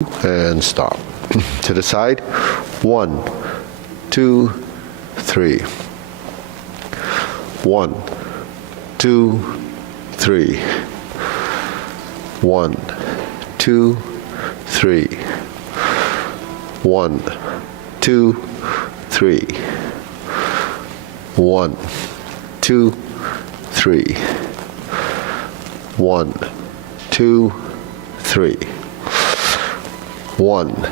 and stop. To the side. 1, 2, 3. 1, 2, 3. 1, 2, 3. 1, 2, 3. 1, 2, 3. 1, 2, 3. 1,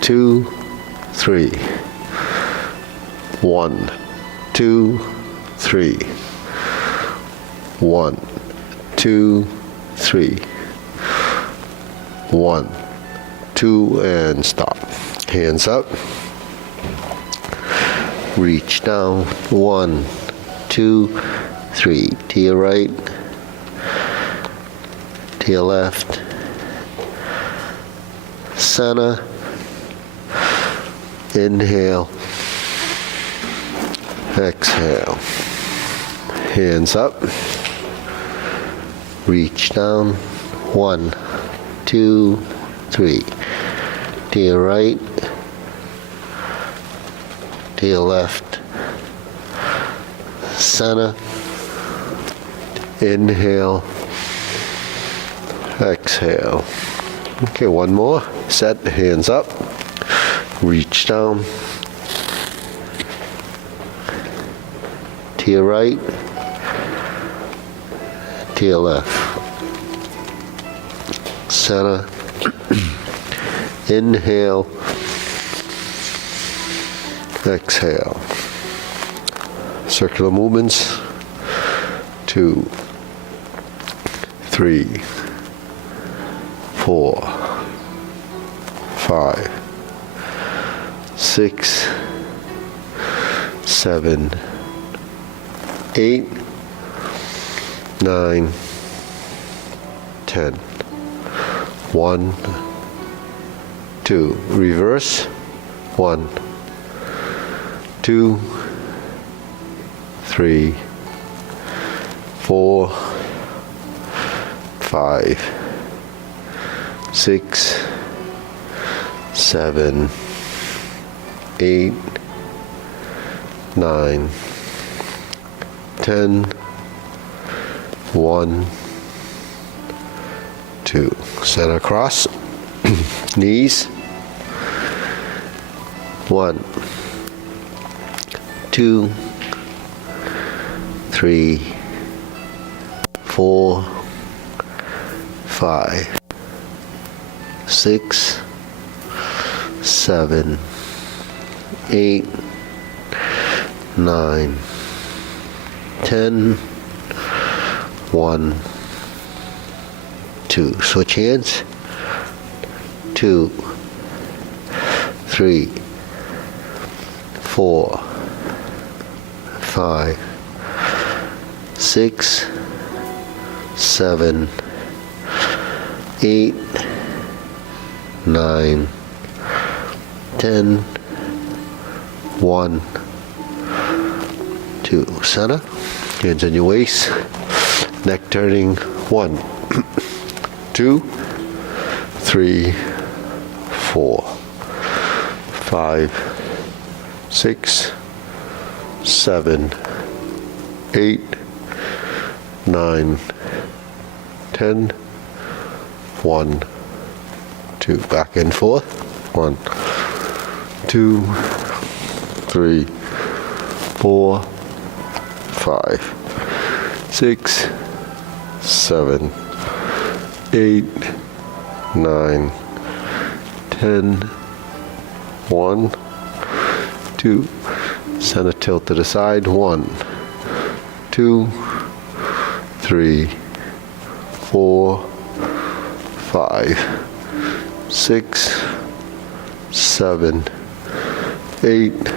2, 3. 1, 2, 3. 1, 2, 3. 1, 2, and stop. Hands up. Reach down. 1, 2, 3. To your right. To your left. Center. Inhale. Exhale. Hands up. Reach down. 1, 2, 3. To your right. To your left. Center. Inhale. Exhale. Okay, one more. Set, hands up. Reach down. To your right. To your left. Center. Inhale. Exhale. Circular movements. 2, 3, 4, 5, 6, 7, 8, 9, 10. 1, 2. Reverse. 1, 2, 3, 4, 5, 6, 7, 8, 9, 10. 1, 2. Center cross. Knees. 1, 2, 3, 4, 5, 6, 7, 8, 9, 10. 1, 2. Switch hands. 2, 3, 4, 5, 6, 7, 8, 9, 10. 1, 2. Center. Hands on your waist. Neck turning. 1, 2, 3, 4, 5, 6, 7, 8, 9, 10. 1, 2. Back and forth. 1, 2, 3, 4, 5, 6, 7, 8, 9, 10. 1, 2. Center tilt to the side. 1, 2, 3, 4, 5, 6, 7, 8,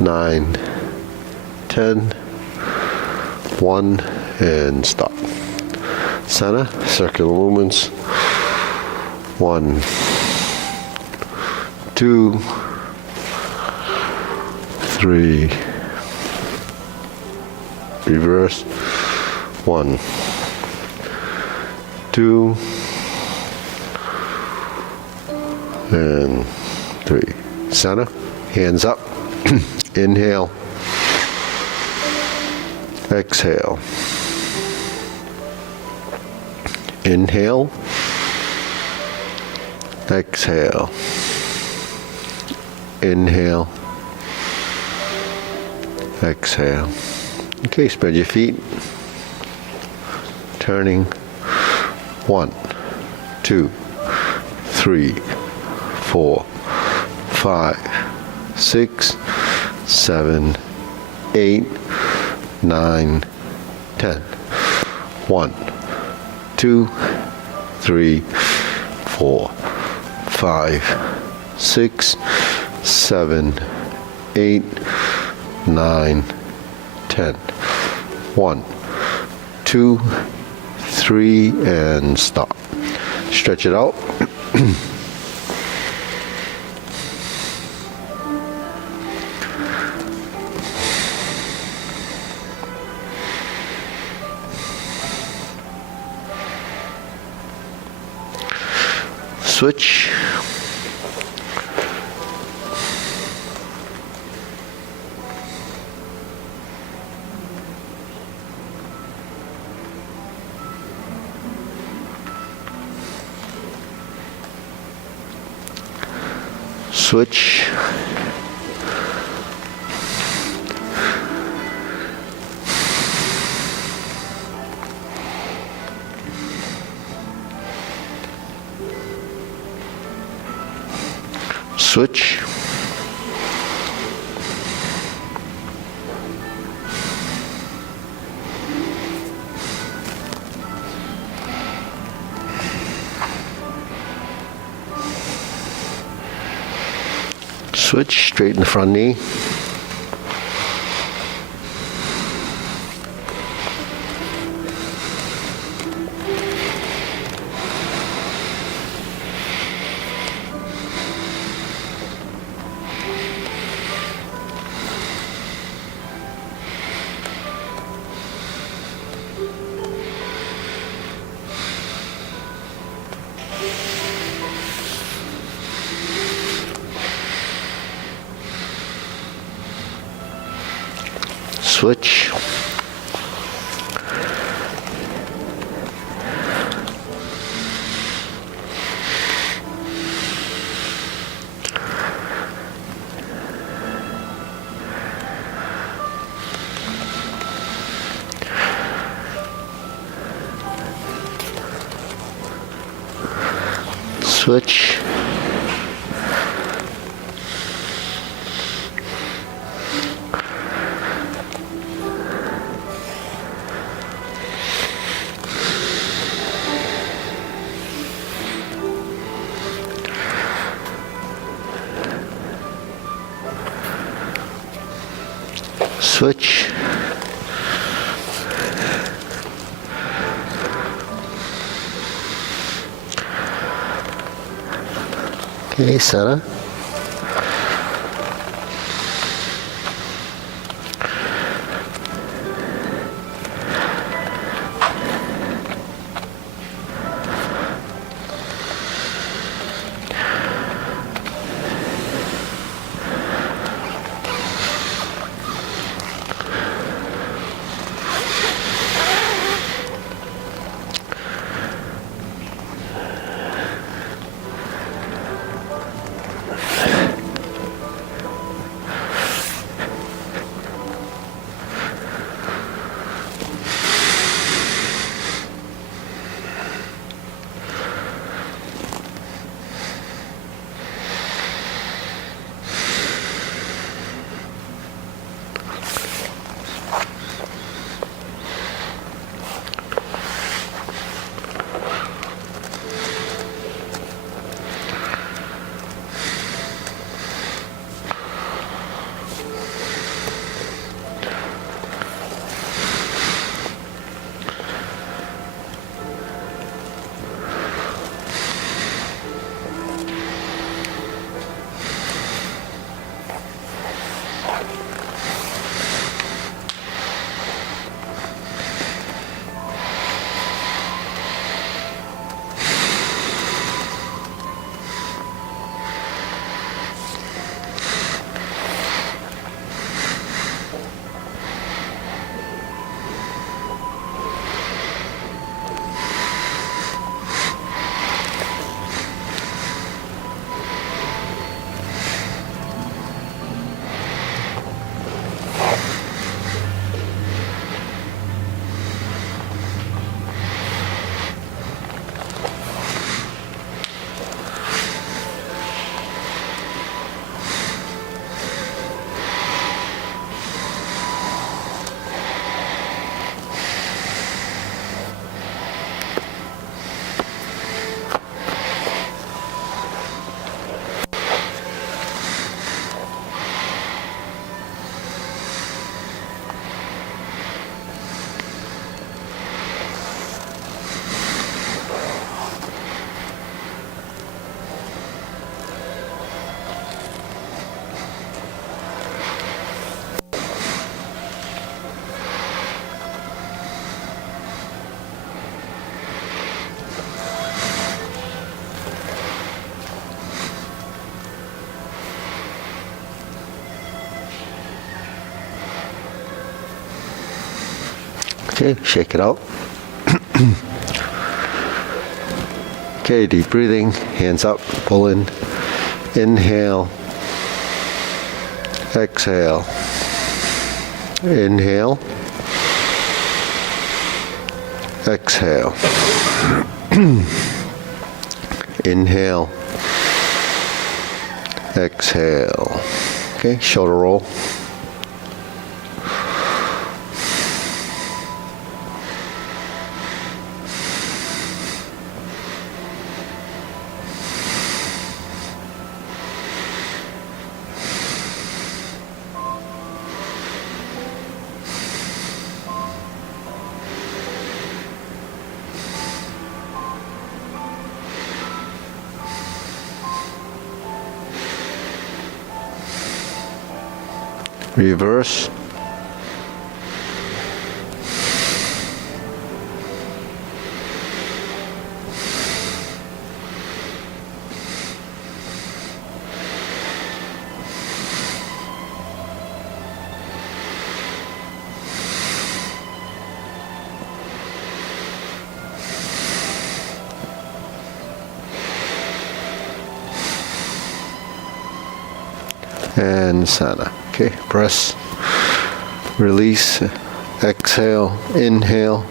9, 10. 1, and stop. Center, circular movements. 1, 2, 3. Reverse. 1, 2, and 3. Center, hands up. Inhale. Exhale. Inhale. Exhale. Inhale. Exhale. Okay, spread your feet. Turning. 1, 2, 3, 4, 5, 6, 7, 8, 9, 10. 1, 2, 3, 4, 5, 6, 7, 8, 9, 10. 1, 2, 3, and stop. Stretch it out. Switch. Switch. Switch. Switch, straighten the front knee. Switch. Switch. Switch. Okay, center. Okay, shake it out. Okay, deep breathing, hands up, pull in. Inhale, exhale. Inhale, exhale. Inhale, exhale. Okay, shoulder roll. Reverse. And sana. Okay, press, release, exhale, inhale.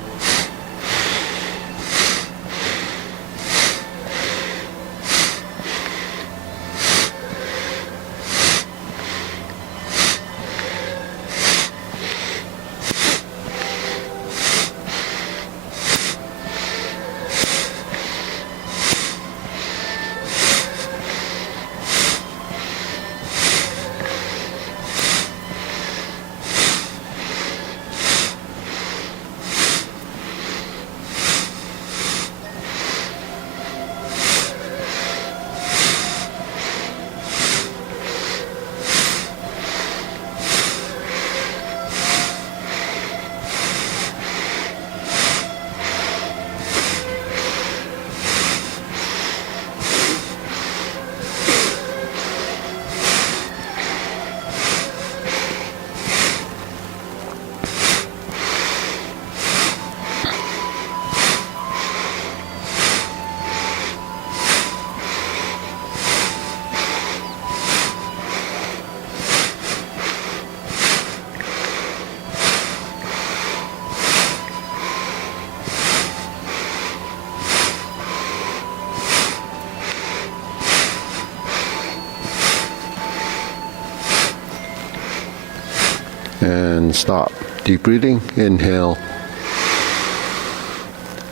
And stop. Deep breathing. Inhale.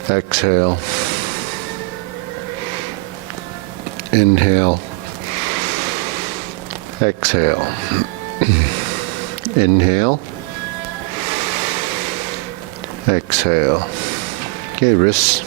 Exhale. Inhale. Exhale. Inhale. Exhale. Okay, wrists.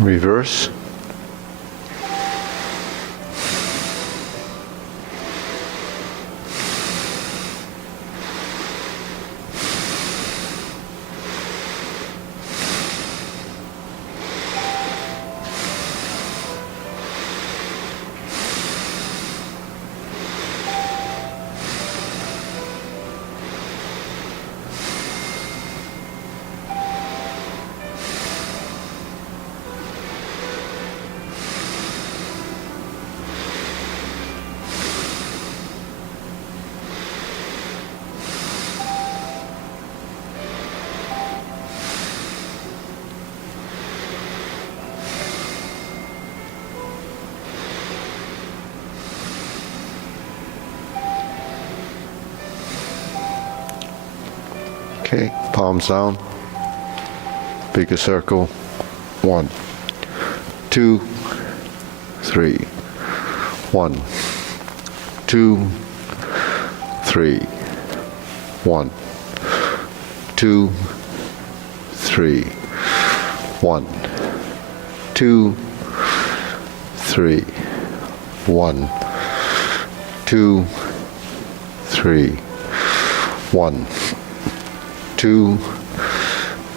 Reverse. Okay, palms down. Bigger circle. 1, 2, 3. 1, 2, 3, 1, 2, 3, 1, 2, 3, 1, 2, 3, 1, 2,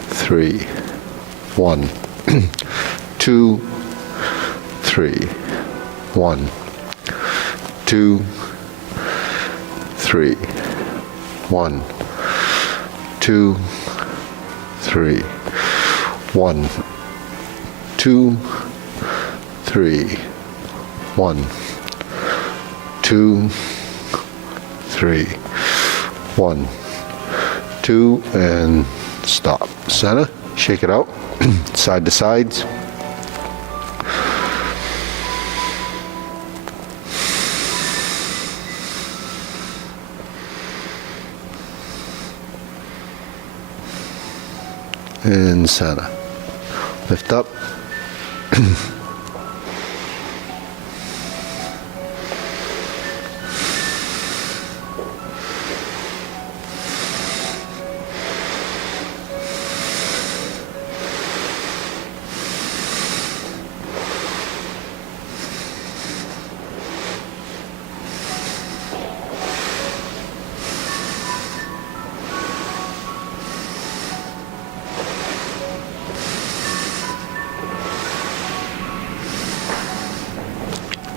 3, 1, 2, 3, 1, 2, 3, 1, 2, 3, 1, 2, 3, 1, 2, 3, 1, 2, and stop. Center, shake it out, side to sides. And center. Lift up.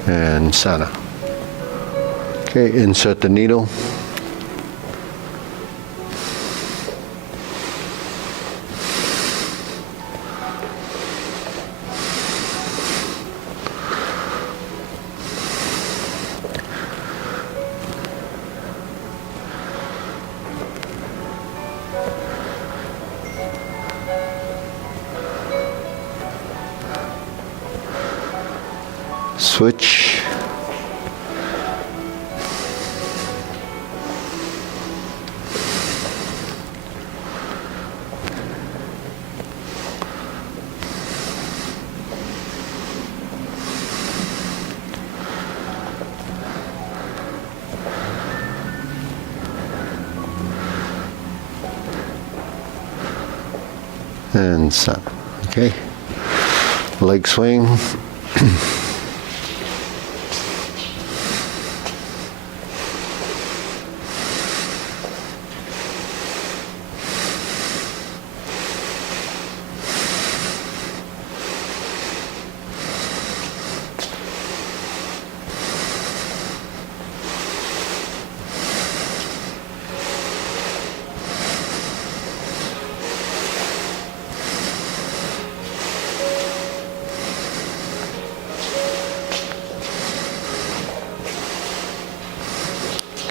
And center. Okay, insert the needle. Switch. And center. Okay. Leg swing.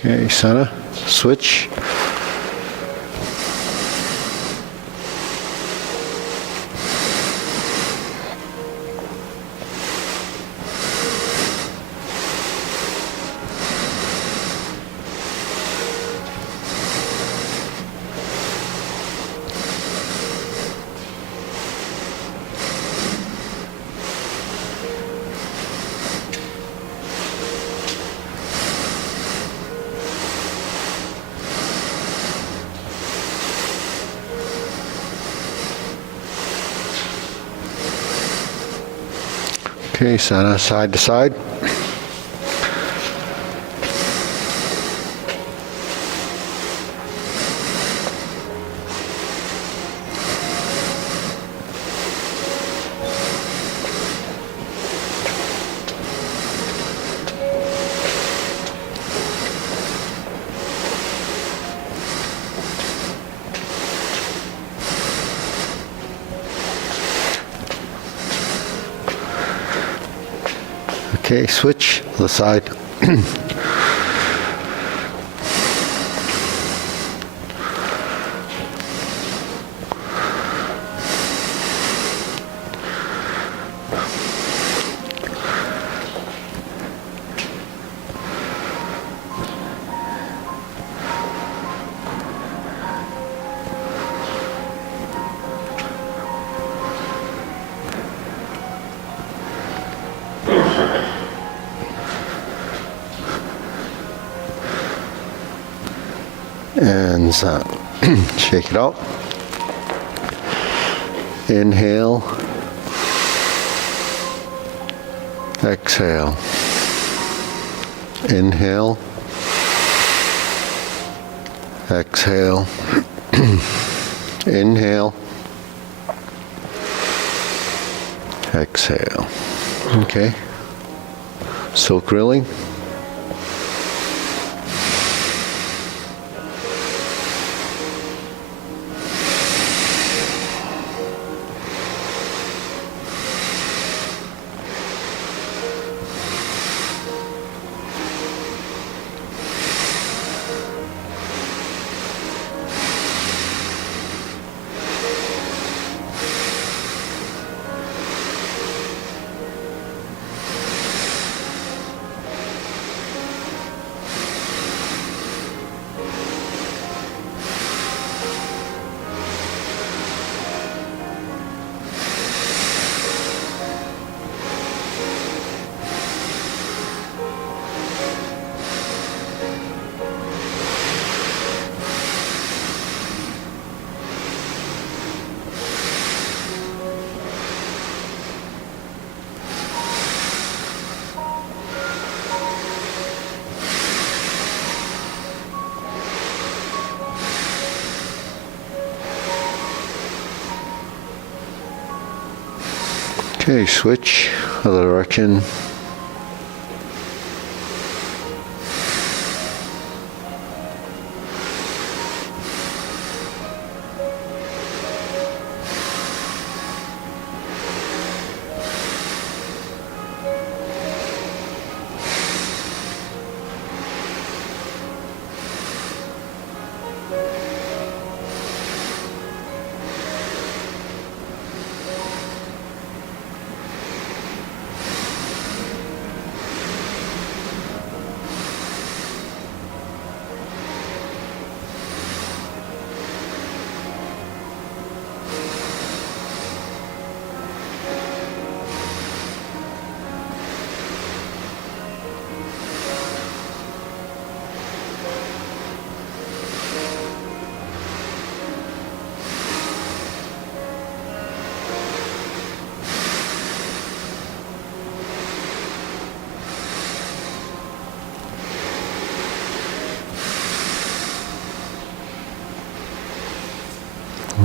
Okay, center, switch. Okay, center, side to side. Okay, switch, other side. and shake it out. Inhale, exhale, inhale, exhale, inhale, exhale. Okay, silk rilling. Okay, switch other direction.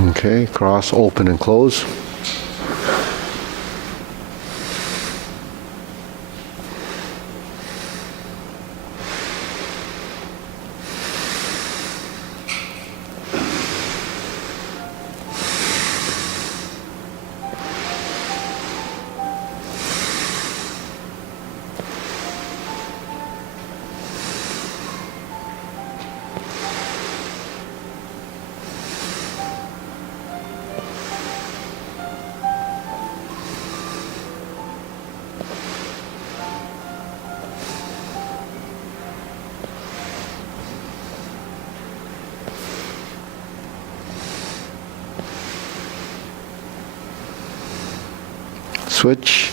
Okay, cross, open and close. Switch.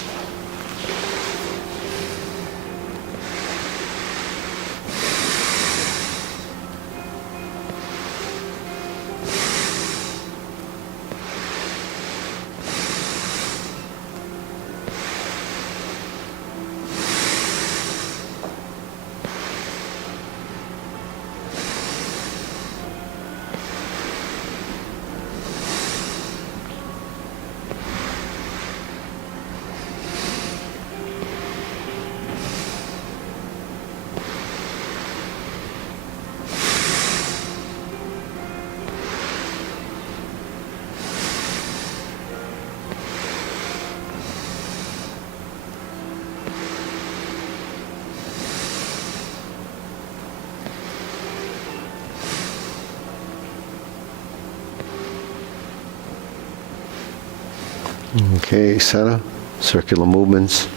Okay, center, circular movements.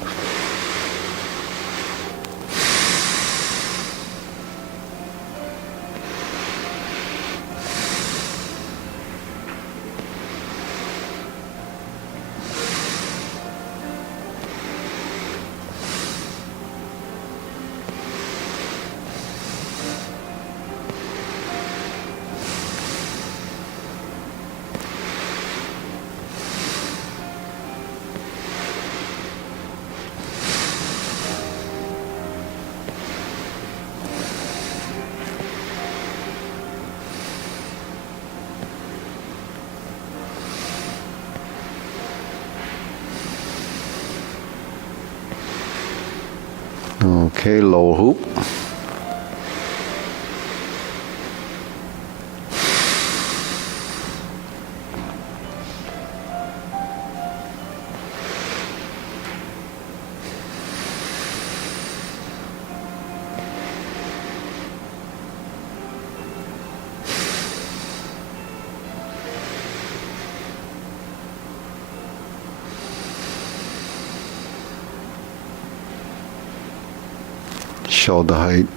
Okay, lower hoop. Shoulder height.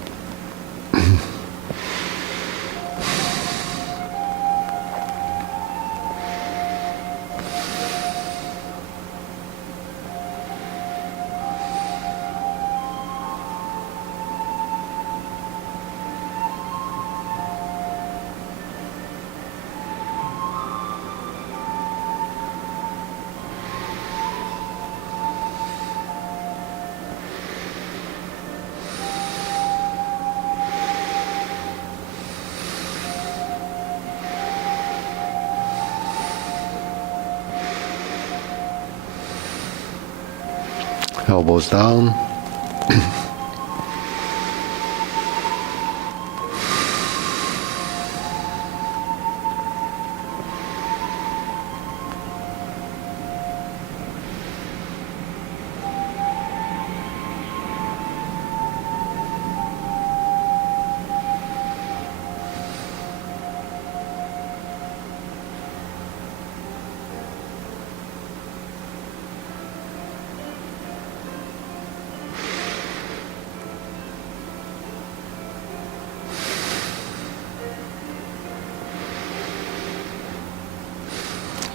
Elbows down.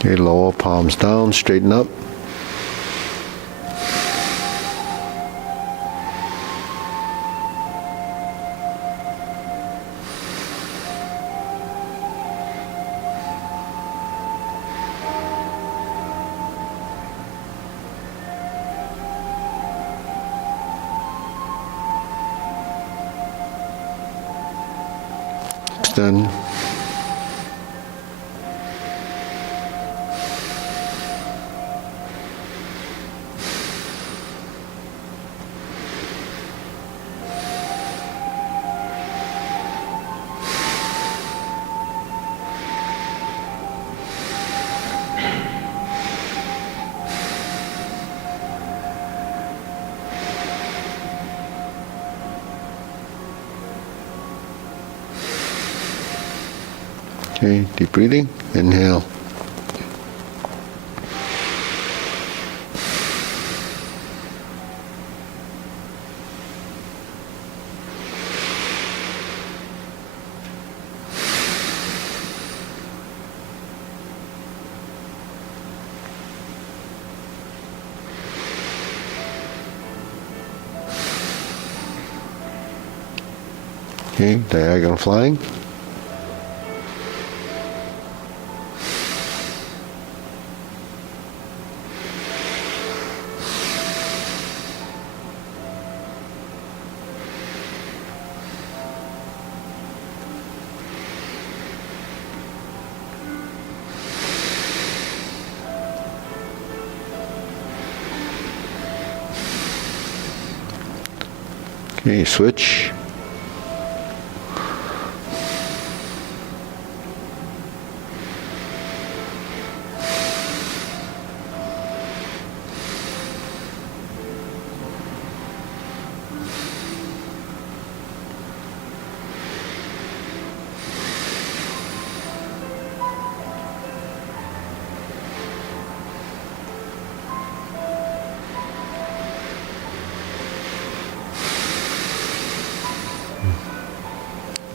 Okay, lower palms down, straighten up. Extend. Okay, deep breathing. Inhale. Okay, diagonal flying. Okay, switch.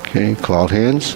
Okay, cloud hands.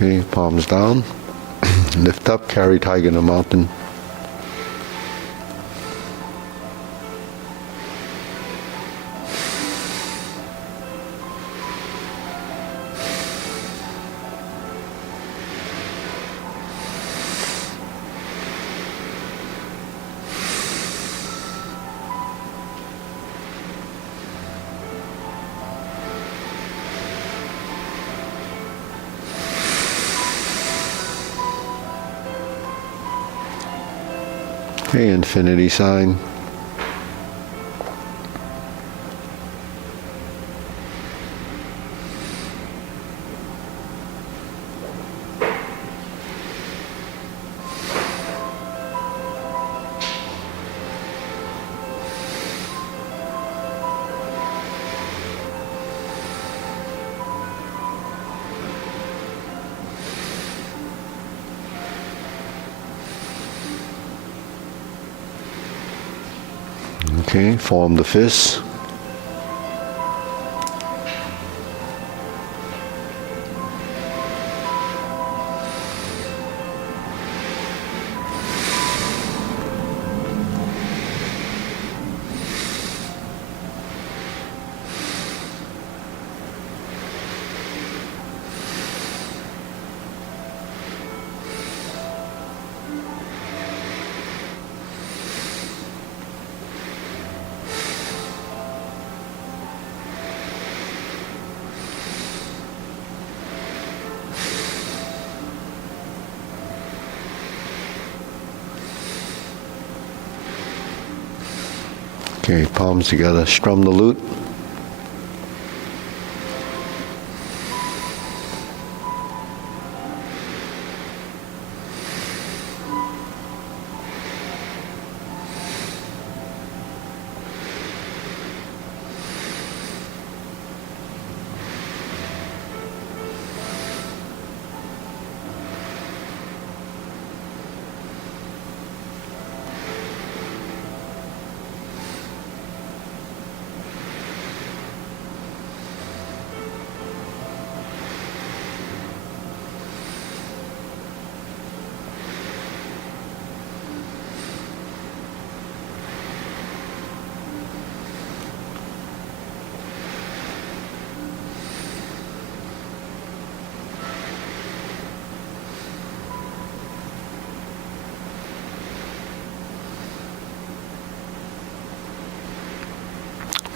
Okay, palms down. Lift up, carry tiger in the mountain. Okay, infinity sign. Okay, form the fist. Okay, palms together, strum the lute.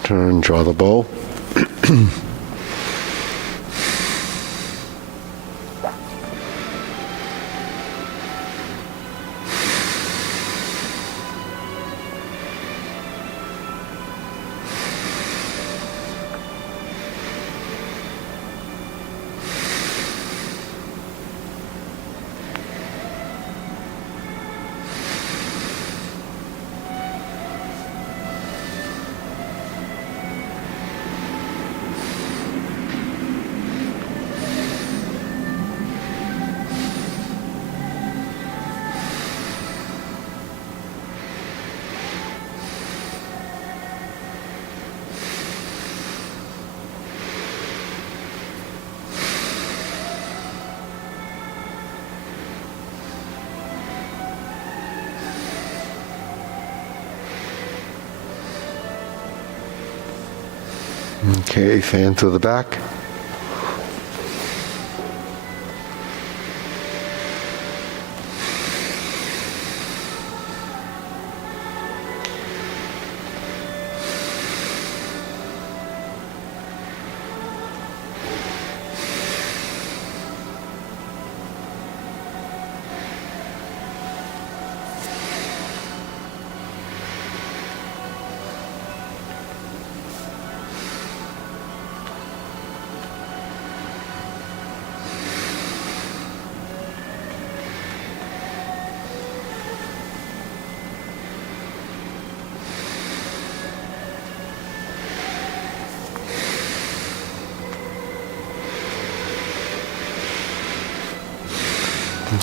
Turn, draw the bow. Okay, fan to the back.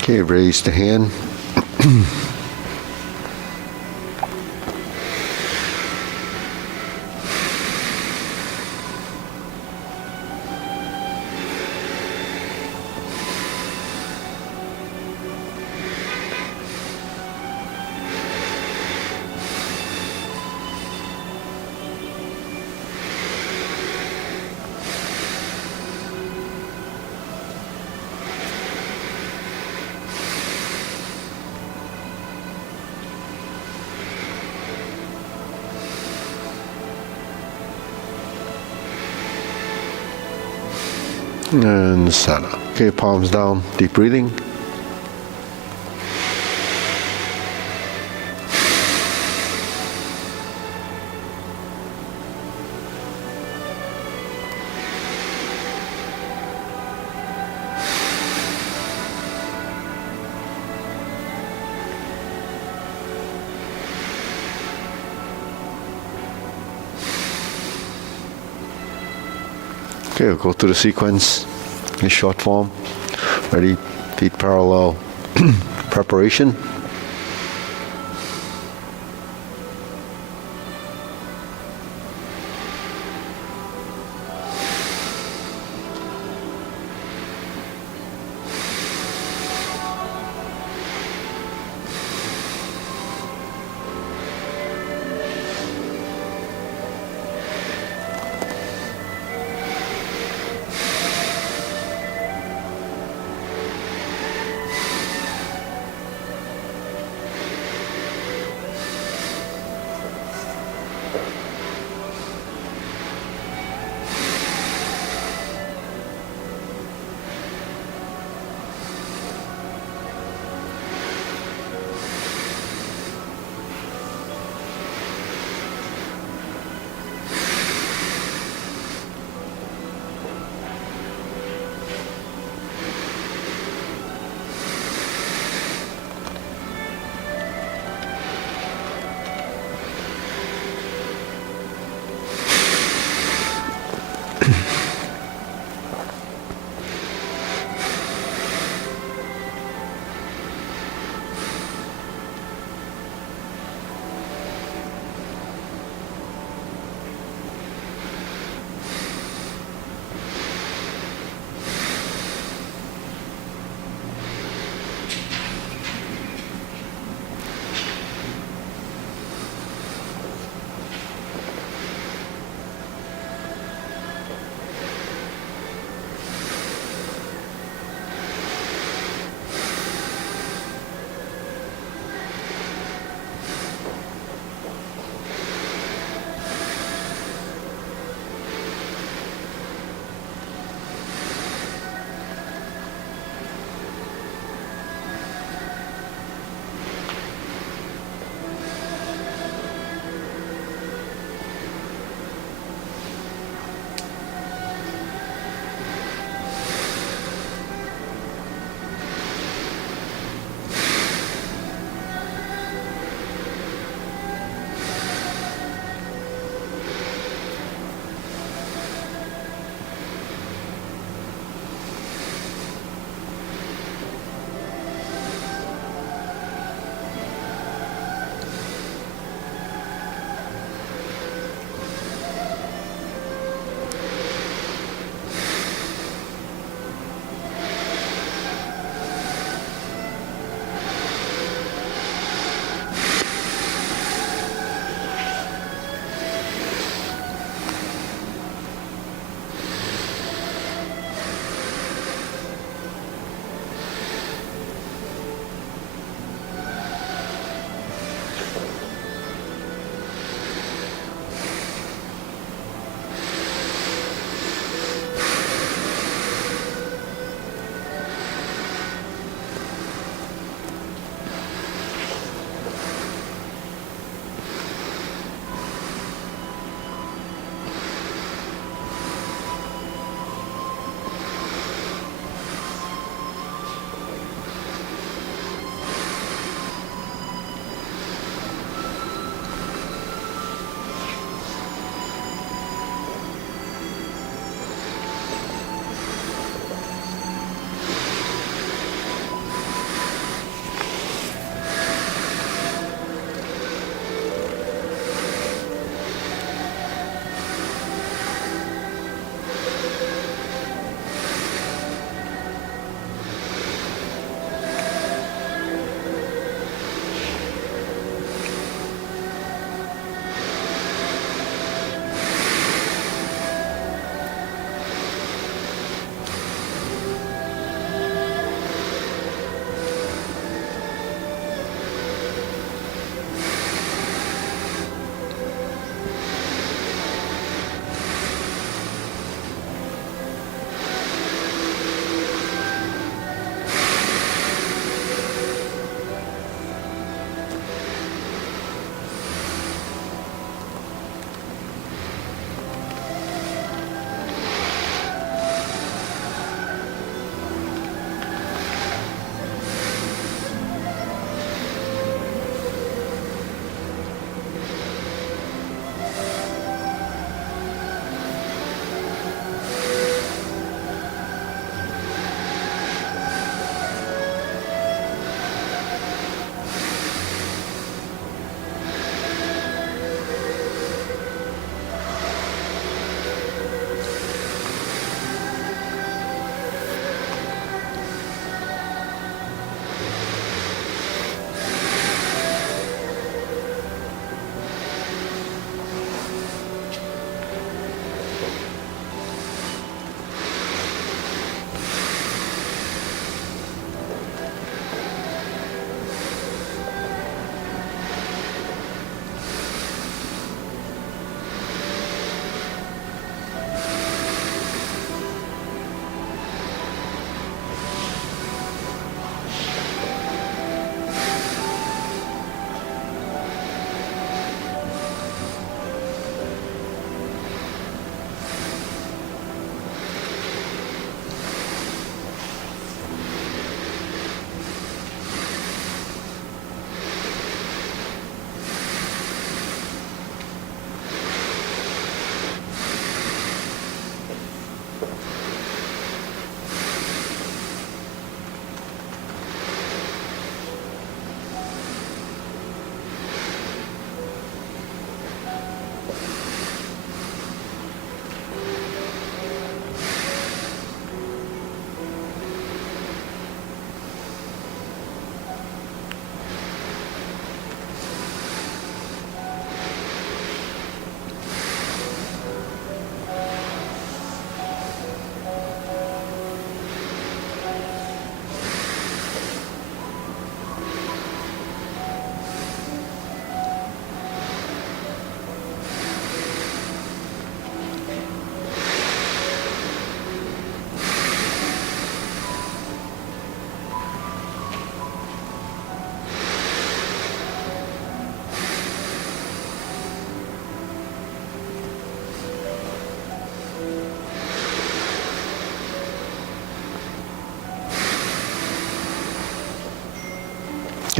Okay, raise the hand. And Sana. Okay, palms down, deep breathing. Okay, we'll go through the sequence in short form. Ready? Feet parallel. Preparation.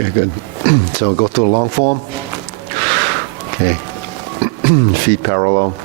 Okay, good. So go to the long form. Okay. Feet parallel.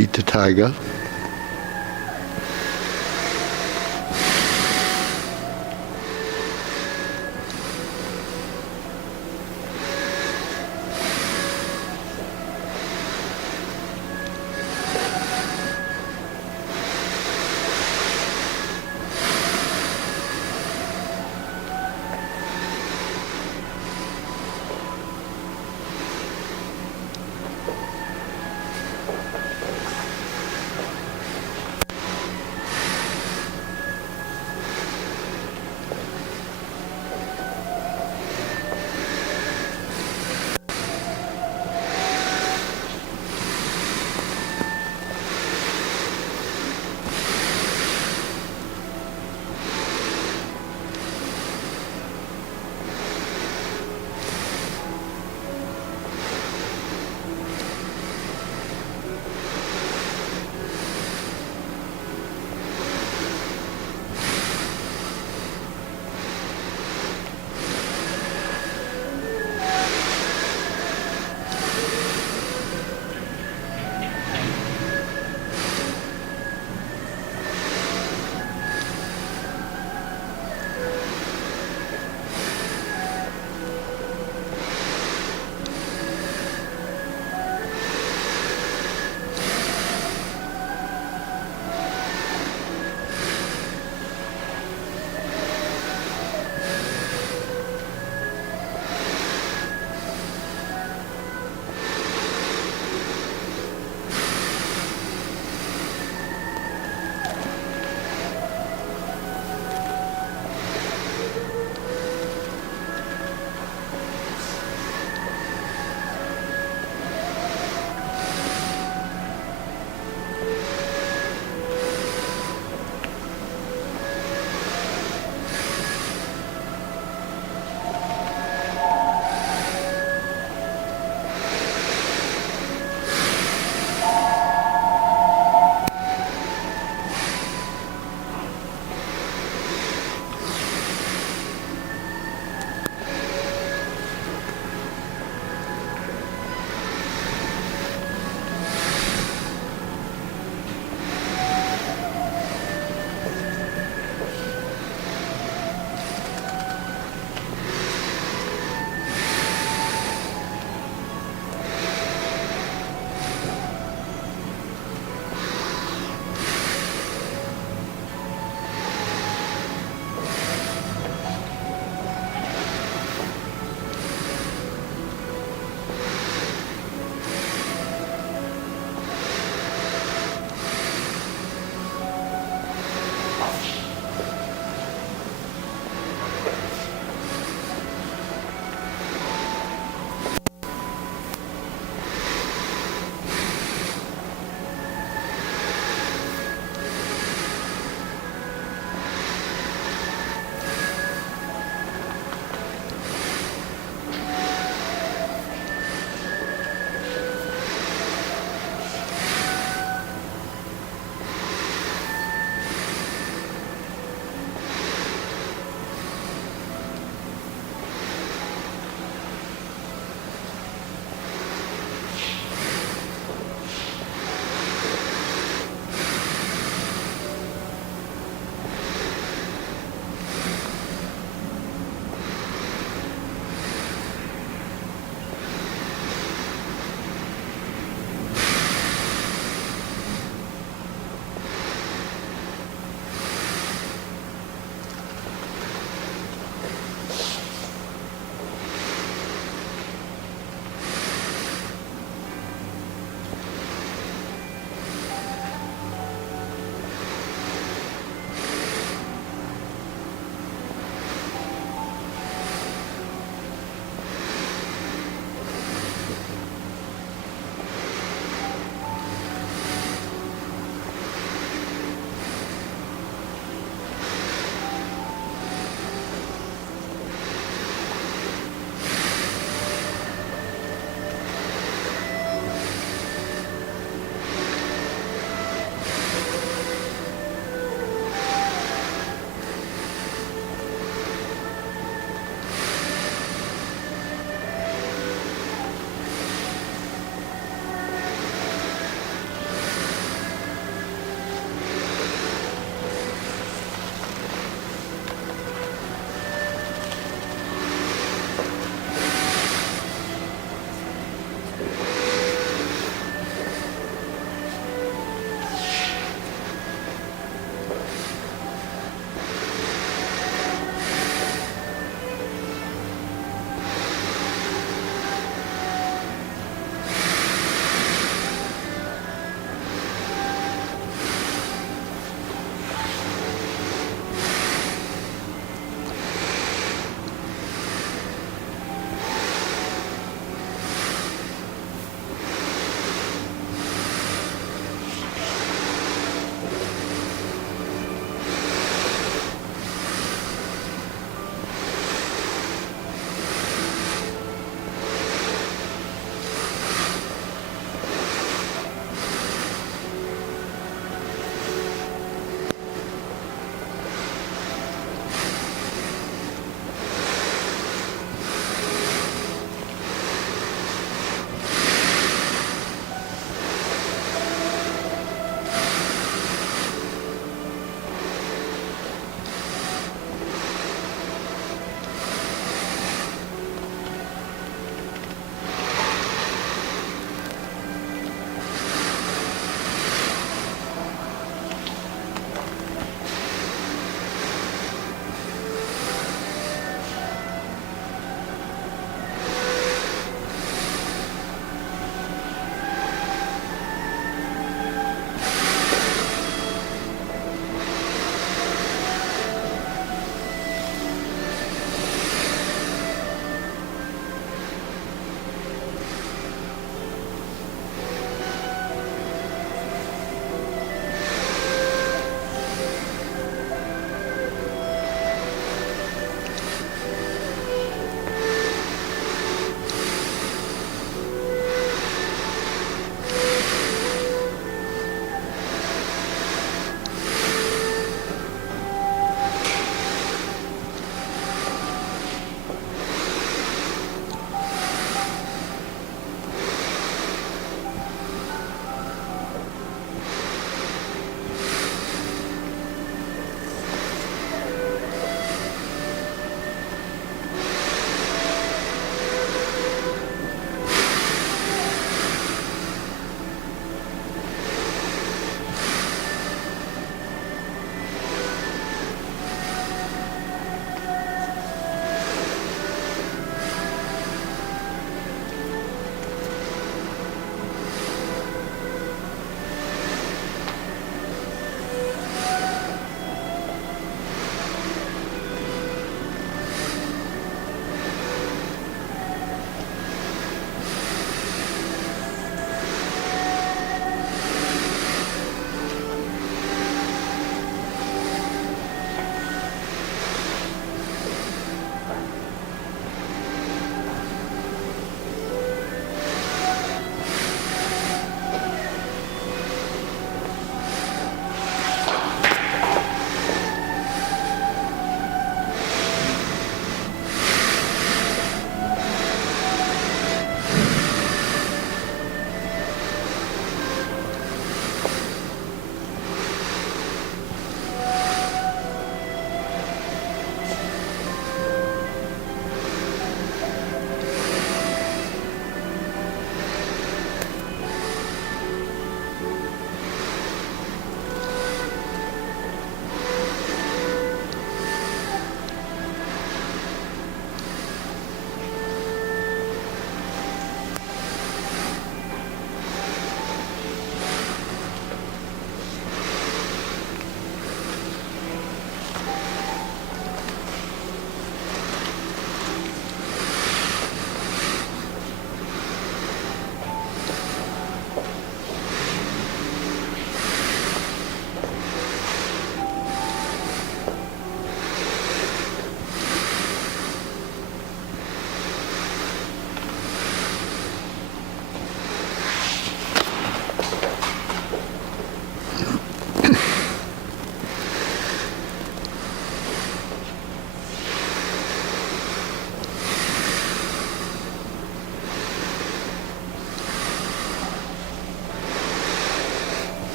Feet to tiger.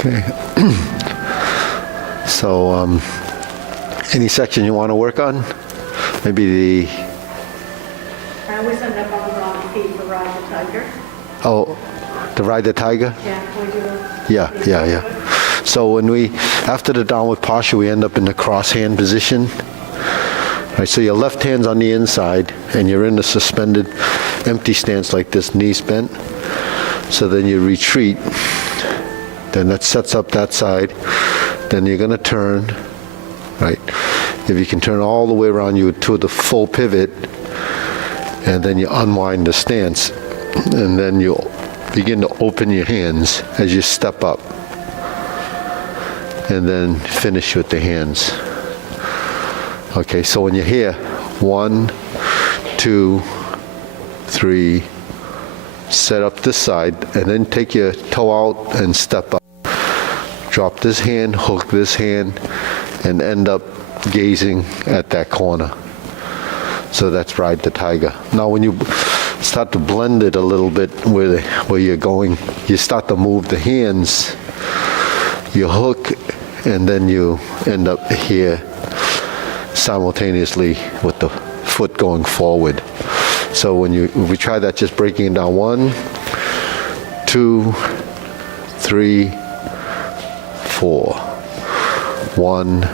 Okay. So, any section you want to work on? Maybe I always end up on the wrong feet for Ride the Tiger. to ride the tiger? Yeah, we do. Yeah. So after the downward posture, we end up in the cross hand position. Right, so your left hand's on the inside, and you're in the suspended empty stance like this, knees bent. So then you retreat. Then that sets up that side. Then you're going to turn, right? If you can turn all the way around you to the full pivot, and then you unwind the stance, and then you'll begin to open your hands as you step up, and then finish with the hands. Okay, so when you're here, 1, 2, 3, set up this side, and then take your toe out and step up. Drop this hand, hook this hand, and end up gazing at that corner. So that's Ride the Tiger. Now when you start to blend it a little bit where you're going, you start to move the hands, you hook, and then you end up here simultaneously with the foot going forward. So when we try that, just breaking it down, 1, 2, 3, 4. 1,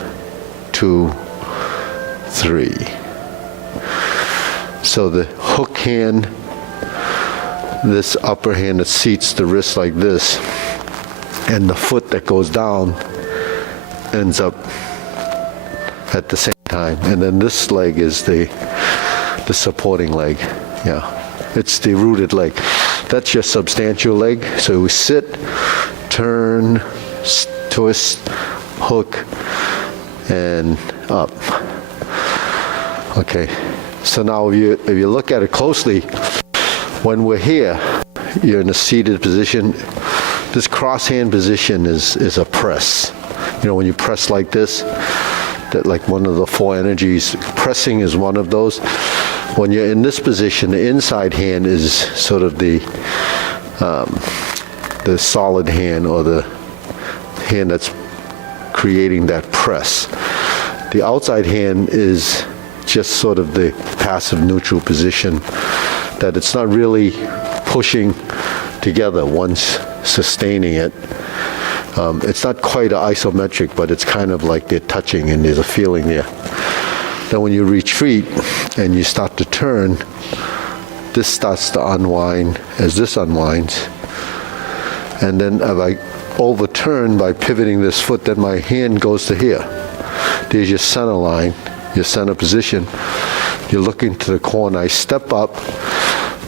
2, 3. So the hook hand, this upper hand that seats the wrist like this, and the foot that goes down ends up at the same time. And then this leg is the supporting leg. Yeah, it's the rooted leg. That's your substantial leg. So we sit, turn, twist, hook, and up. Okay, so now if you look at it closely, when we're here, you're in a seated position. This cross hand position is a press. You know, when you press like this, that like one of the 4 energies, pressing is one of those. When you're in this position, the inside hand is sort of the solid hand, or the hand that's creating that press. The outside hand is just sort of the passive neutral position, that it's not really pushing together, one's sustaining it. It's not quite isometric, but it's kind of like they're touching and there's a feeling there. Then when you retreat and you start to turn, this starts to unwind as this unwinds. And then if I overturn by pivoting this foot, then my hand goes to here. There's your center line, your center position. You're looking to the corner. I step up.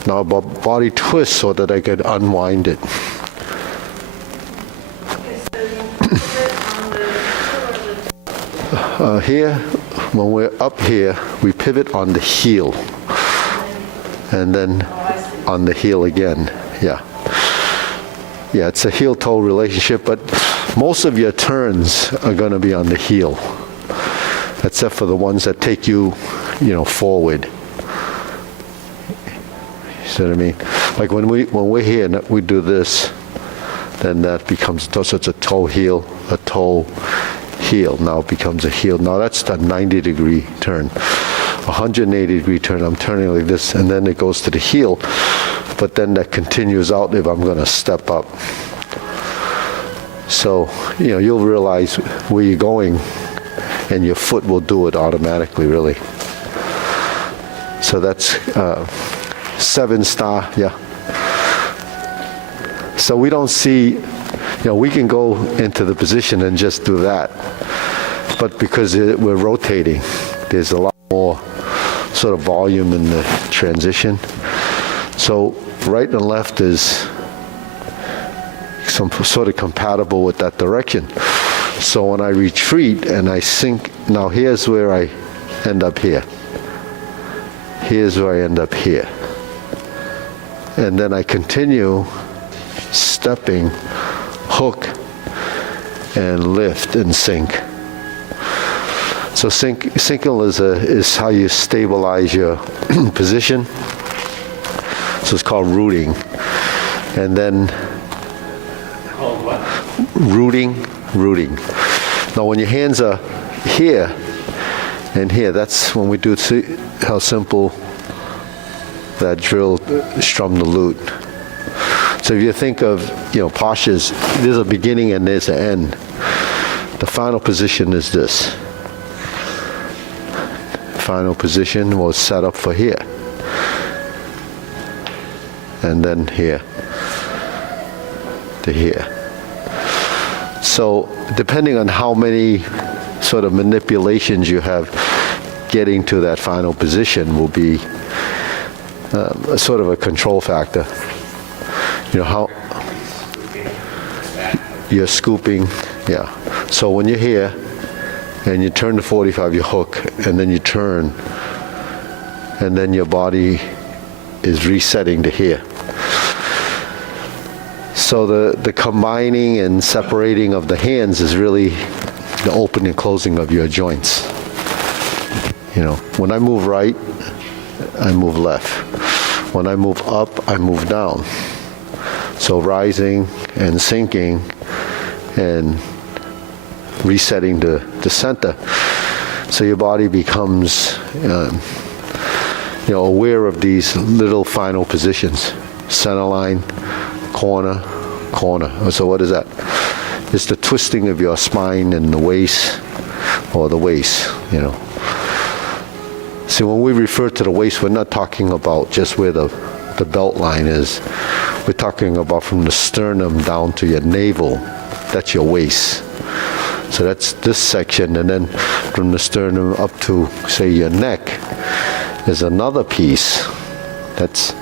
Now body twist so that I can unwind it. Here, when we're up here, we pivot on the heel, and then on the heel again. Yeah, it's a heel-toe relationship, but most of your turns are going to be on the heel, except for the ones that take you, forward. You see what I mean? Like when we're here and we do this, then that becomes, so it's a toe heel, a toe heel. Now it becomes a heel. Now that's the 90-degree turn. 180-degree turn, I'm turning like this, and then it goes to the heel, but then that continues out if I'm going to step up. So, you'll realize where you're going, and your foot will do it automatically, really. So that's 7-star, yeah. So we don't see, we can go into the position and just do that, but because we're rotating, there's a lot more sort of volume in the transition. So right and left is some sort of compatible with that direction. So when I retreat and I sink, now here's where I end up here. Here's where I end up here. And then I continue stepping, hook, and lift and sink. So sinking is how you stabilize your position. So it's called rooting. And then Called what? Rooting. Now when your hands are here and here, that's when we do, see how simple that drill, strum the lute. So if you think of, postures, there's a beginning and there's an end. The final position is this. Final position was set up for here. And then here to here. So depending on how many sort of manipulations you have getting to that final position will be a sort of a control factor. How you're scooping, yeah. So when you're here and you turn to 45, you hook, and then you turn, and then your body is resetting to here. So the combining and separating of the hands is really the opening and closing of your joints. When I move right, I move left. When I move up, I move down. So rising and sinking and resetting to the center. So your body becomes aware of these little final positions. Center line, corner. So what is that? It's the twisting of your spine and the waist, or the waist, See, when we refer to the waist, we're not talking about just where the belt line is. We're talking about from the sternum down to your navel. That's your waist. So that's this section, and then from the sternum up to, say, your neck is another piece. That's,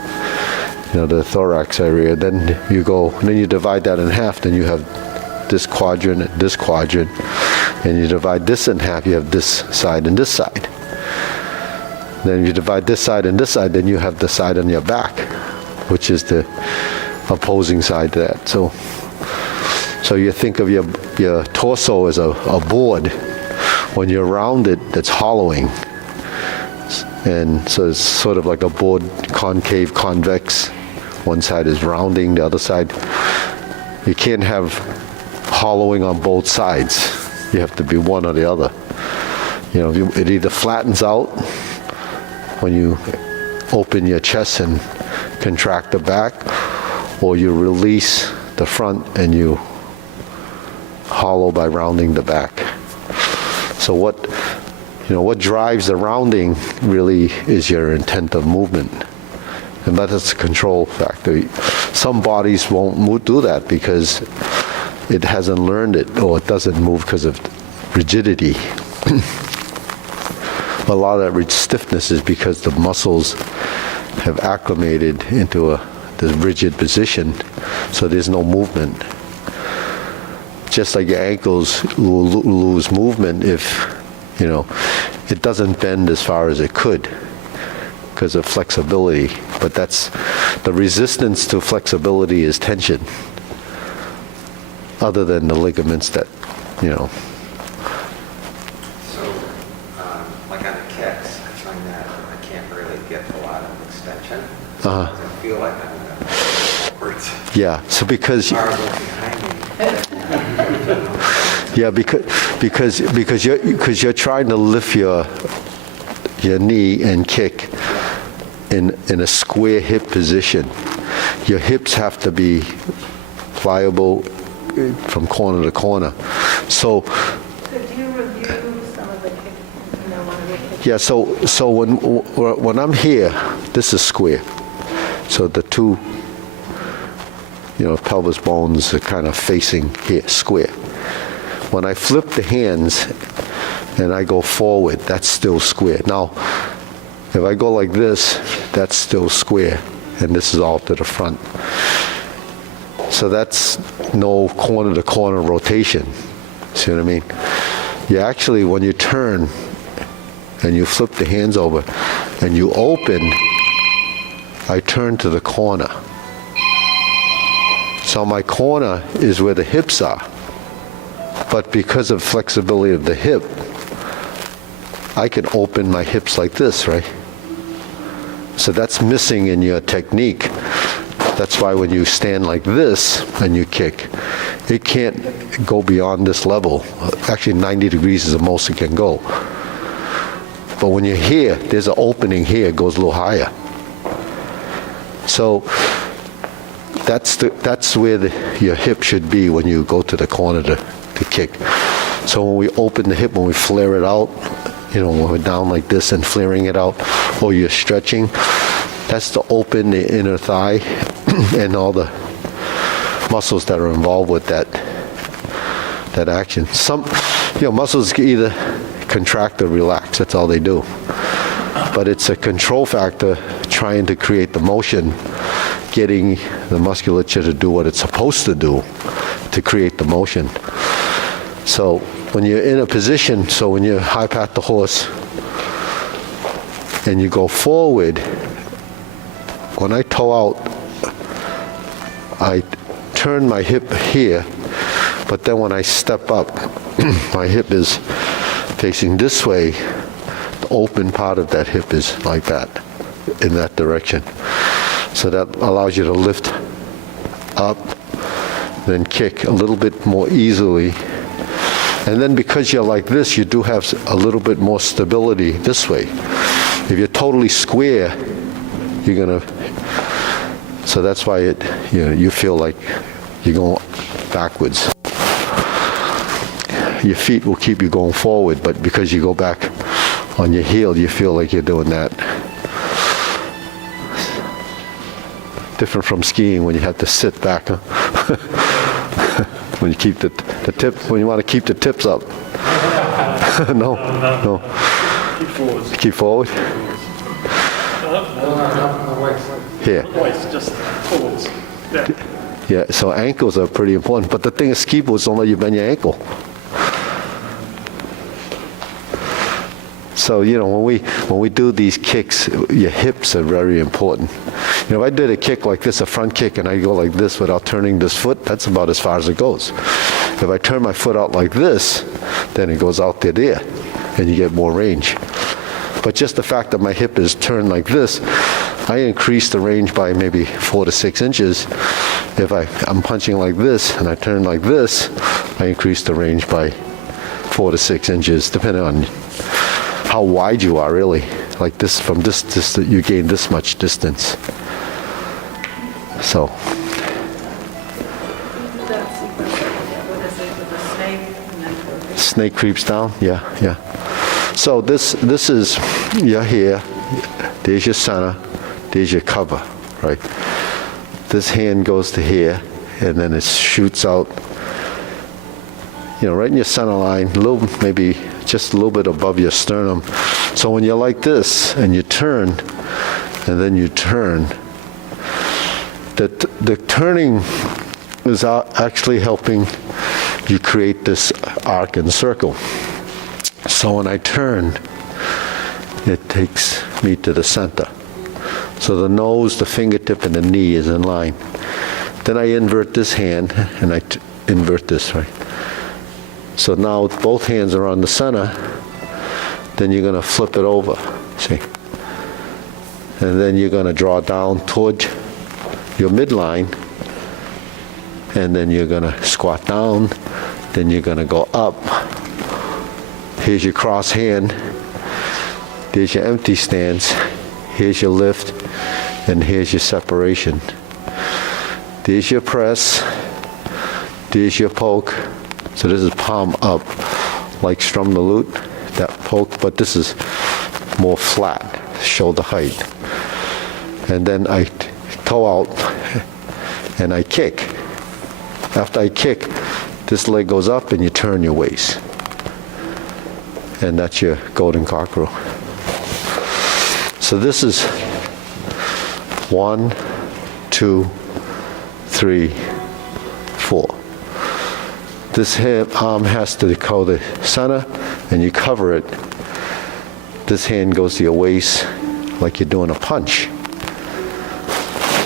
the thorax area. Then you divide that in half, then you have this quadrant, and you divide this in half, you have this side and this side. Then if you divide this side and this side, then you have the side on your back, which is the opposing side to that. So you think of your torso as a board. When you're rounded, that's hollowing. And so it's sort of like a board, concave, convex. One side is rounding, the other side. You can't have hollowing on both sides. You have to be one or the other. It either flattens out when you open your chest and contract the back, or you release the front and you hollow by rounding the back. So what drives the rounding really is your intent of movement, and that is a control factor. Some bodies won't do that because it hasn't learned it, or it doesn't move because of rigidity. A lot of that stiffness is because the muscles have acclimated into this rigid position, so there's no movement. Just like your ankles will lose movement if, it doesn't bend as far as it could because of flexibility. But that's the resistance to flexibility is tension, other than the ligaments that, Like on the kicks, I find that I can't really get a lot of extension. Uh-huh. I feel like I'm backwards. Yeah, so because Arms behind me. yeah, because you're trying to lift your knee and kick in a square hip position. Your hips have to be pliable from corner to corner. So Could you review some of the, one of the kicks? yeah, so when I'm here, this is square. So the two pelvis bones are kind of facing here, square. When I flip the hands and I go forward, that's still square. Now, if I go like this, that's still square, and this is all to the front. So that's no corner-to-corner rotation. See what I mean? You actually, when you turn and you flip the hands over and you open, I turn to the corner. So my corner is where the hips are. But because of flexibility of the hip, I can open my hips like this, right? So that's missing in your technique. That's why when you stand like this and you kick, it can't go beyond this level. Actually, 90 degrees is the most it can go. But when you're here, there's an opening here, it goes a little higher. So that's where your hip should be when you go to the corner to kick. So when we open the hip, when we flare it out, when we're down like this and flaring it out, or you're stretching, that's to open the inner thigh and all the muscles that are involved with that action. Some muscles can either contract or relax, that's all they do. But it's a control factor trying to create the motion, getting the musculature to do what it's supposed to do to create the motion. So when you're in a position, so when you high pat the horse and you go forward, when I toe out, I turn my hip here, but then when I step up, my hip is facing this way. The open part of that hip is like that, in that direction. So that allows you to lift up, then kick a little bit more easily. And then because you're like this, you do have a little bit more stability this way. If you're totally square, you're gonna, so that's why you feel like you're going backwards. Your feet will keep you going forward, but because you go back on your heel, you feel like you're doing that. Different from skiing when you have to sit back, huh? When you keep the tip, when you want to keep the tips up. No. Keep forwards. Keep forward. Here. Waist, just forwards. There. Yeah, so ankles are pretty important. But the thing is, ski boots don't let you bend your ankle. So, when we do these kicks, your hips are very important. If I did a kick like this, a front kick, and I go like this without turning this foot, that's about as far as it goes. If I turn my foot out like this, then it goes out there, and you get more range. But just the fact that my hip is turned like this, I increase the range by maybe 4 to 6 inches. If I'm punching like this, and I turn like this, I increase the range by 4 to 6 inches, depending on how wide you are, really. Like this, from this distance, you gain this much distance. So. That sequence, what is it, with the snake and then the Snake creeps down, yeah. So this is your here, there's your center, there's your cover, right? This hand goes to here, and then it shoots out, right in your center line, maybe just a little bit above your sternum. So when you're like this, and you turn, and then you turn, the turning is actually helping you create this arc and circle. So when I turn, it takes me to the center. So the nose, the fingertip, and the knee is in line. Then I invert this hand, and I invert this, right? So now both hands are on the center, then you're going to flip it over, see? And then you're going to draw down toward your midline, and then you're going to squat down, then you're going to go up. Here's your cross hand, there's your empty stance, here's your lift, and here's your separation. There's your press, there's your poke. So this is palm up, like strum the lute, that poke, but this is more flat, shoulder height. And then I toe out, and I kick. After I kick, this leg goes up, and you turn your waist. And that's your golden cockerel. So this is 1, 2, 3, 4. This arm has to go to the center, and you cover it. This hand goes to your waist like you're doing a punch.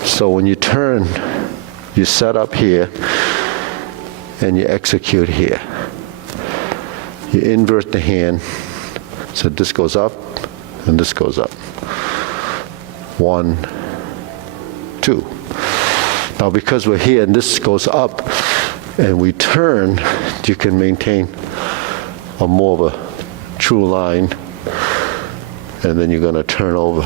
So when you turn, you set up here, and you execute here. You invert the hand, so this goes up, and this goes up. 1, 2. Now because we're here, and this goes up, and we turn, you can maintain a more of a true line, and then you're going to turn over.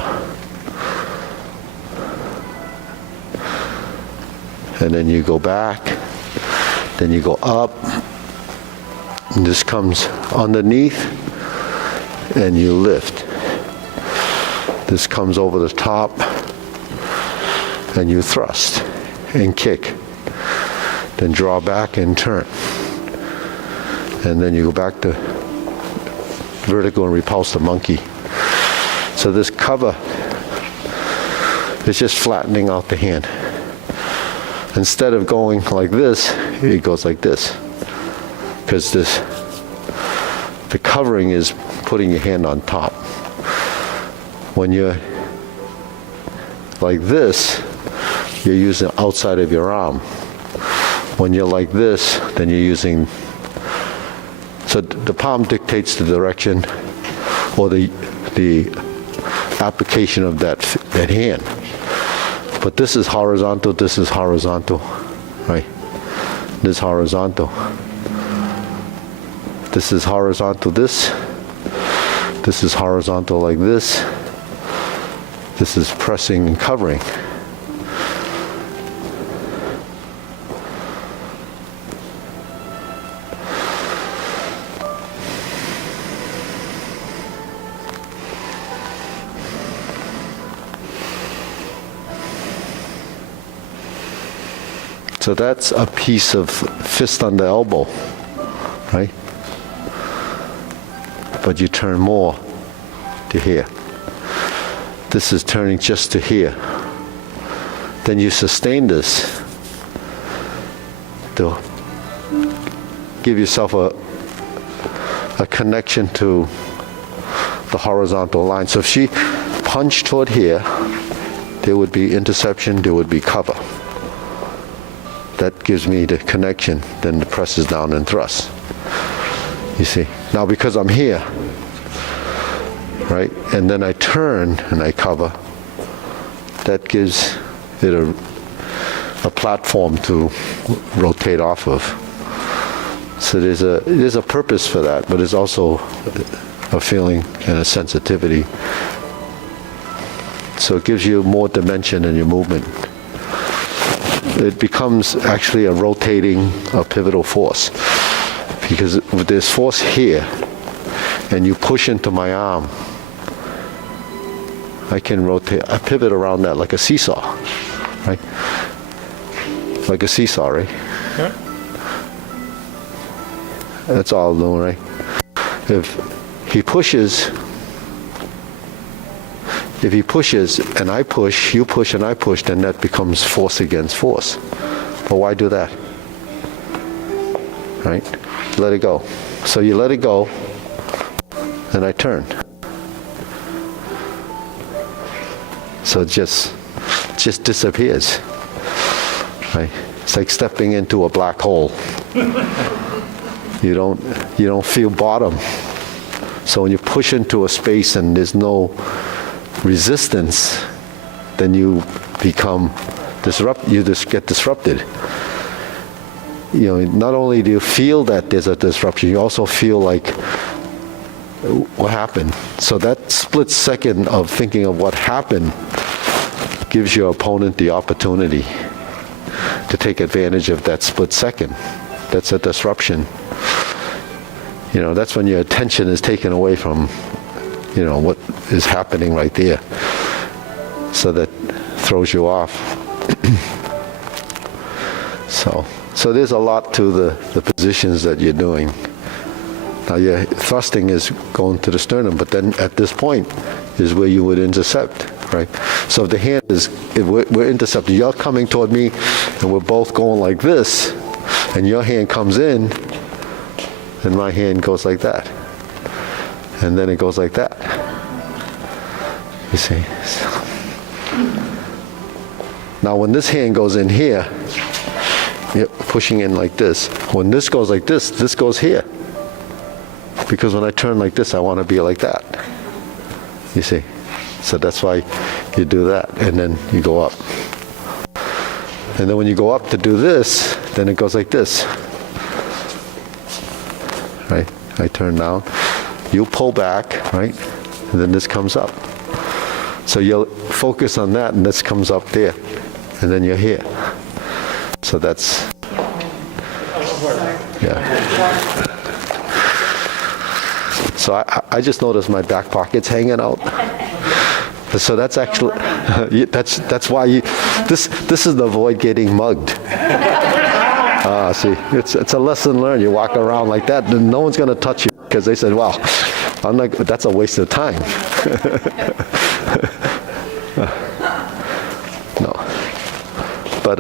And then you go back, then you go up, and this comes underneath, and you lift. This comes over the top, and you thrust and kick. Then draw back and turn. And then you go back to vertical and repulse the monkey. So this cover is just flattening out the hand. Instead of going like this, it goes like this. Because the covering is putting your hand on top. When you're like this, you're using outside of your arm. When you're like this, then you're using, so the palm dictates the direction or the application of that hand. But this is horizontal, right? This is horizontal. This is horizontal, this is horizontal like this. This is pressing and covering. So that's a piece of fist under elbow, right? But you turn more to here. This is turning just to here. Then you sustain this to give yourself a connection to the horizontal line. So if she punched toward here, there would be interception, there would be cover. That gives me the connection, then the press is down and thrust. You see? Now because I'm here, right? And then I turn and I cover, that gives it a platform to rotate off of. So there's a purpose for that, but there's also a feeling and a sensitivity. So it gives you more dimension in your movement. It becomes actually a rotating, a pivotal force. Because with this force here, and you push into my arm, I can rotate, I pivot around that like a seesaw, right? Like a seesaw, right? Yeah. That's all I'm doing, right? If he pushes and I push, you push and I push, then that becomes force against force. But why do that? Right? Let it go. So you let it go, and I turn. So it just disappears. Right? It's like stepping into a black hole. You don't feel bottom. So when you push into a space and there's no resistance, then you become you just get disrupted. You know, not only do you feel that there's a disruption, you also feel like, what happened? So that split second of thinking of what happened gives your opponent the opportunity to take advantage of that split second. That's a disruption. You know, that's when your attention is taken away from, you know, what is happening right there. So that throws you off. So there's a lot to the positions that you're doing. Now your thrusting is going to the sternum, but then at this point is where you would intercept, right? So if the hand is, if we're intercepting, you're coming toward me and we're both going like this, and your hand comes in, and my hand goes like that. And then it goes like that. You see? Now when this hand goes in here, you're pushing in like this. When this goes like this, this goes here. Because when I turn like this, I want to be like that. You see? So that's why you do that, and then you go up. And then when you go up to do this, then it goes like this. Right? I turn down. You pull back, right? And then this comes up. So you'll focus on that, and this comes up there. And then you're here. So that's, yeah. So I just noticed my back pocket's hanging out. So that's actually, that's why you, this is to avoid getting mugged. See, it's a lesson learned. You walk around like that, and no one's going to touch you because they said, "Wow, I'm not." That's a waste of time. No, but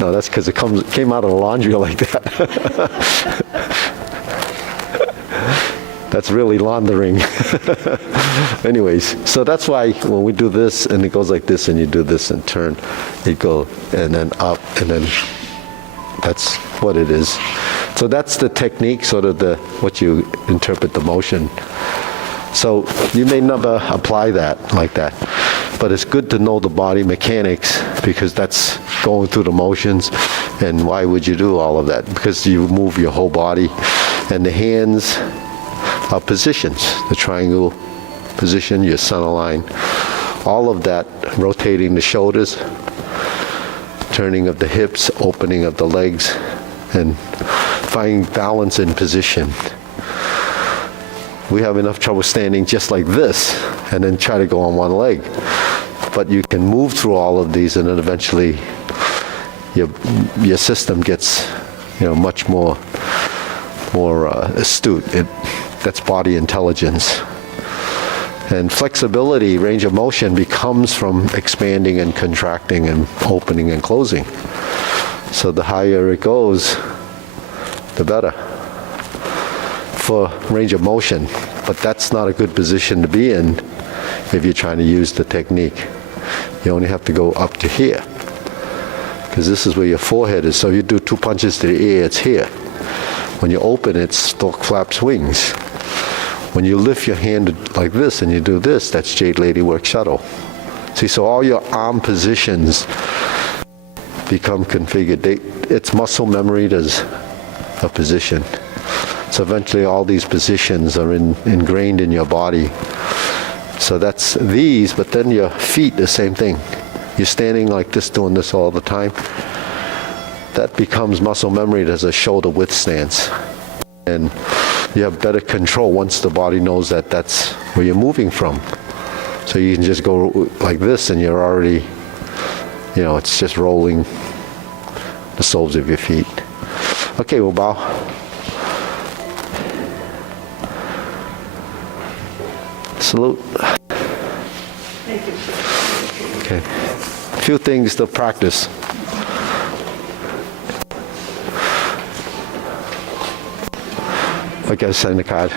no, that's because it came out of the laundry like that. That's really laundering. Anyways, so that's why when we do this and it goes like this and you do this and turn, it go and then up and then that's what it is. So that's the technique, sort of what you interpret the motion. So you may never apply that like that, but it's good to know the body mechanics because that's going through the motions. And why would you do all of that? Because you move your whole body, and the hands are positions, the triangle position, your center line, all of that, rotating the shoulders, turning of the hips, opening of the legs, and finding balance in position. We have enough trouble standing just like this and then try to go on one leg. But you can move through all of these and then eventually your system gets, much more astute. That's body intelligence. And flexibility, range of motion, becomes from expanding and contracting and opening and closing. So the higher it goes, the better for range of motion. But that's not a good position to be in if you're trying to use the technique. You only have to go up to here, because this is where your forehead is. So you do 2 punches to the ear, it's here. When you open, it's stork flaps wings. When you lift your hand like this and you do this, that's Jade Lady Work Shuttle. See, so all your arm positions become configured. It's muscle memory as a position. So eventually all these positions are ingrained in your body. So that's these, but then your feet, the same thing. You're standing like this, doing this all the time. That becomes muscle memory as a shoulder width stance. And you have better control once the body knows that that's where you're moving from. So you can just go like this and you're already, it's just rolling the soles of your feet. Okay, we'll bow. Salute. Thank you. Okay. A few things to practice. I gotta sign the card.